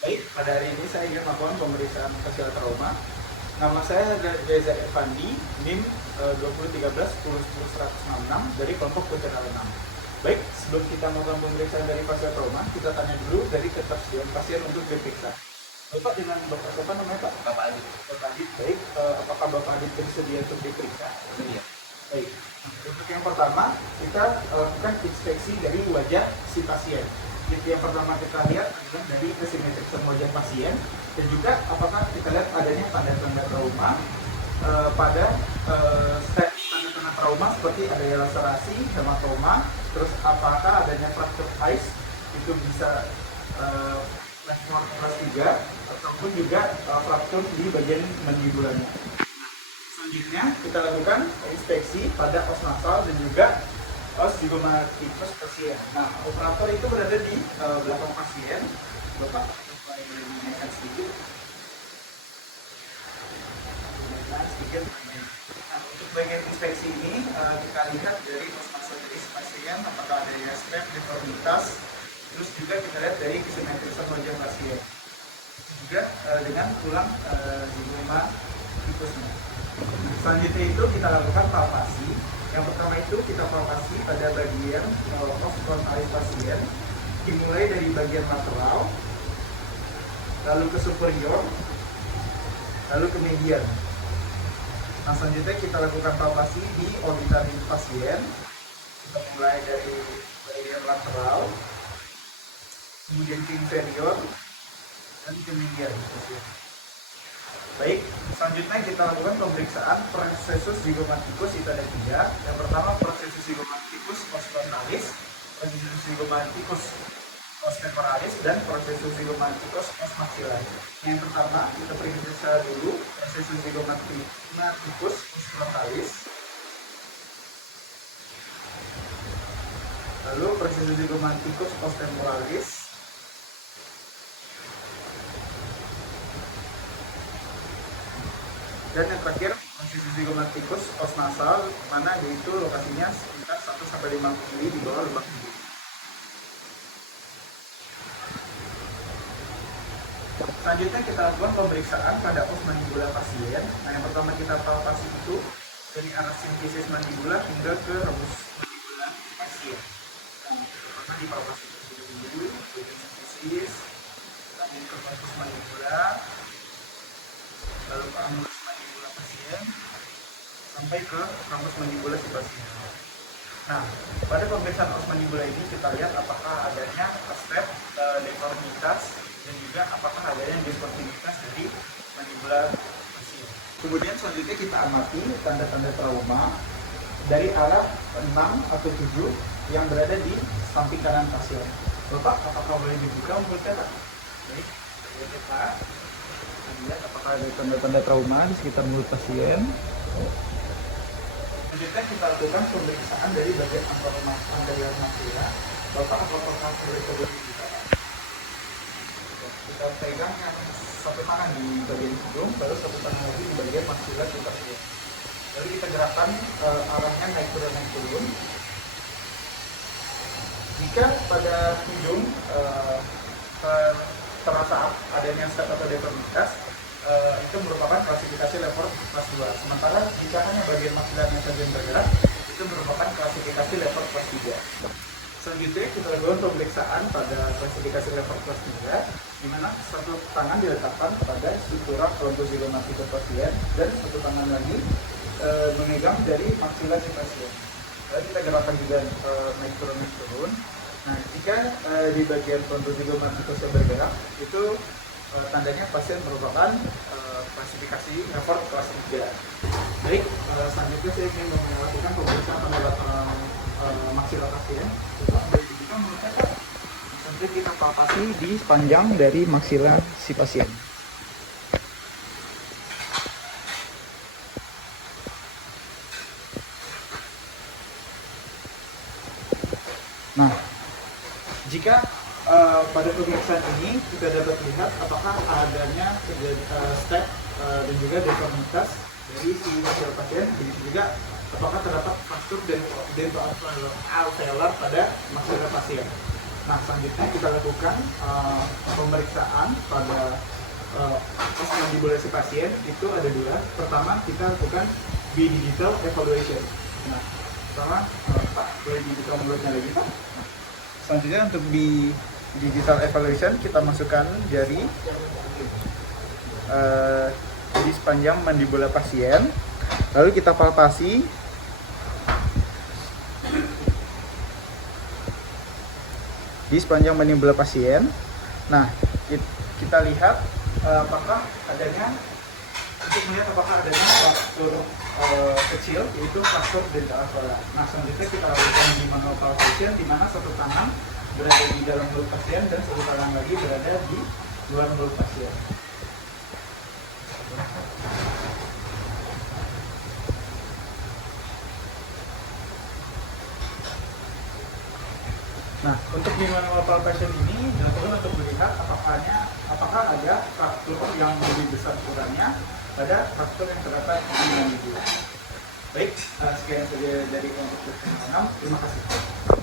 Baik, pada hari ini saya ingin melakukan pemeriksaan facial trauma. Nama saya Reza Irfandi, NIM 2013-10-100-166 dari kelompok veteran 6. Baik, sebelum kita melakukan pemeriksaan dari facial trauma, kita tanya dulu dari ketersediaan pasien untuk diperiksa. Bapak dengan Bapak siapa namanya Pak? Bapak Adit. Bapak Adit, baik. Apakah Bapak Adit bersedia untuk diperiksa? Iya. Baik. Untuk yang pertama, kita lakukan inspeksi dari wajah si pasien. Yang pertama kita lihat adalah dari asimetric wajah pasien, dan juga apakah kita lihat adanya tanda-tanda trauma pada tanda-tanda trauma seperti adanya laserasi, hematoma, terus apakah adanya fracture ice, itu bisa level kelas 3 ataupun juga fracture di bagian mandibulanya. Selanjutnya kita lakukan inspeksi pada os nasal dan juga os zygomatikus pasien. Nah, operator itu berada di belakang pasien. Bapak boleh menanyakan sedikit. Nah, untuk bagian inspeksi ini kita lihat dari os nasal dari pasien apakah ada strep, deformitas, terus juga kita lihat dari kesimetrisan wajah pasien. Juga dengan tulang zygomatikusnya. Selanjutnya itu kita lakukan palpasi. Yang pertama itu kita palpasi pada bagian os frontalis pasien, dimulai dari bagian lateral, lalu ke superior, lalu ke median. Nah, selanjutnya kita lakukan palpasi di orbitalis pasien. Kita mulai dari bagian lateral, kemudian ke inferior, dan ke median. Baik, selanjutnya kita lakukan pemeriksaan prosesus zygomatikus. Itu ada 3. Yang pertama prosesus zygomatikus os frontalis, prosesus zygomatikus os temporalis, dan prosesus zygomatikus os maxillaris. Yang pertama kita periksa dulu prosesus zygomatikus os frontalis, lalu prosesus zygomatikus os temporalis, dan yang terakhir prosesus zygomatikus os nasal, mana yaitu lokasinya sekitar 1-5 mm di bawah lubang hidung. Selanjutnya kita lakukan pemeriksaan pada os mandibula pasien. Nah, yang pertama kita palpasi itu dari arah sintesis mandibula hingga ke rebus mandibula pasien. Nah, pertama di palpasi dulu, sintesis, lanjut ke rebus mandibula, lalu ke angulus mandibula pasien, sampai ke rambus mandibula si pasien. Nah, pada pemeriksaan os mandibula ini kita lihat apakah adanya strep, deformitas, dan juga apakah adanya diskontinuitas dari mandibula pasien. Kemudian selanjutnya kita amati tanda-tanda trauma dari arah 6 atau 7 yang berada di samping kanan pasien. Bapak, apakah boleh dibuka mulutnya, Pak? Baik, ya Pak. Lihat apakah ada tanda-tanda trauma di sekitar mulut pasien. Selanjutnya kita lakukan pemeriksaan dari bagian anterior maxilla. Bapak, apakah boleh dibuka? Kita pegang yang satu tangan di bagian hidung, lalu satu tangan lagi di bagian maxilla si pasien. Lalu kita gerakan arahnya naik turun. Jika pada hidung terasa adanya strep atau deformitas, itu merupakan klasifikasi level kelas 2. Sementara jika hanya bagian maksilanya saja yang bergerak, itu merupakan klasifikasi level kelas 3. Selanjutnya kita lakukan pemeriksaan pada klasifikasi level kelas 3, di mana satu tangan diletakkan pada struktura kelompok zygomatikus pasien dan satu tangan lagi memegang dari maksila si pasien. Lalu kita gerakan juga naik turun. Nah, jika di bagian kelompok zygomatikus yang bergerak, itu tandanya pasien merupakan klasifikasi level kelas 3. Baik, selanjutnya saya ingin melakukan pemeriksaan pada maksila pasien. Nanti kita palpasi di sepanjang dari maksila si pasien. Nah, jika pada pemeriksaan ini kita dapat lihat apakah adanya strep dan juga deformitas dari si maksila pasien, begitu juga apakah terdapat fracture dan dentoalveolar pada maksila pasien. Nah, selanjutnya kita lakukan pemeriksaan pada pos mandibula si pasien. Itu ada dua. Pertama, kita lakukan bidigital evaluation. Nah, pertama, Pak, boleh dibuka mulutnya lagi, Pak? Selanjutnya untuk di digital evaluation kita masukkan jari di sepanjang mandibula pasien, lalu kita palpasi di sepanjang mandibula pasien. Nah, kita lihat apakah adanya, untuk melihat apakah adanya fraktur kecil, yaitu fraktur denta alveolar. Nah, selanjutnya kita lakukan di manual palpation, di mana satu tangan berada di dalam mulut pasien dan satu tangan lagi berada di luar mulut pasien. Nah, untuk di manual palpation ini dilakukan untuk melihat apakah ada fraktur yang lebih besar ukurannya pada fraktur yang terdapat di mandibula. Baik, sekian saja dari kelompok 6. Terima kasih.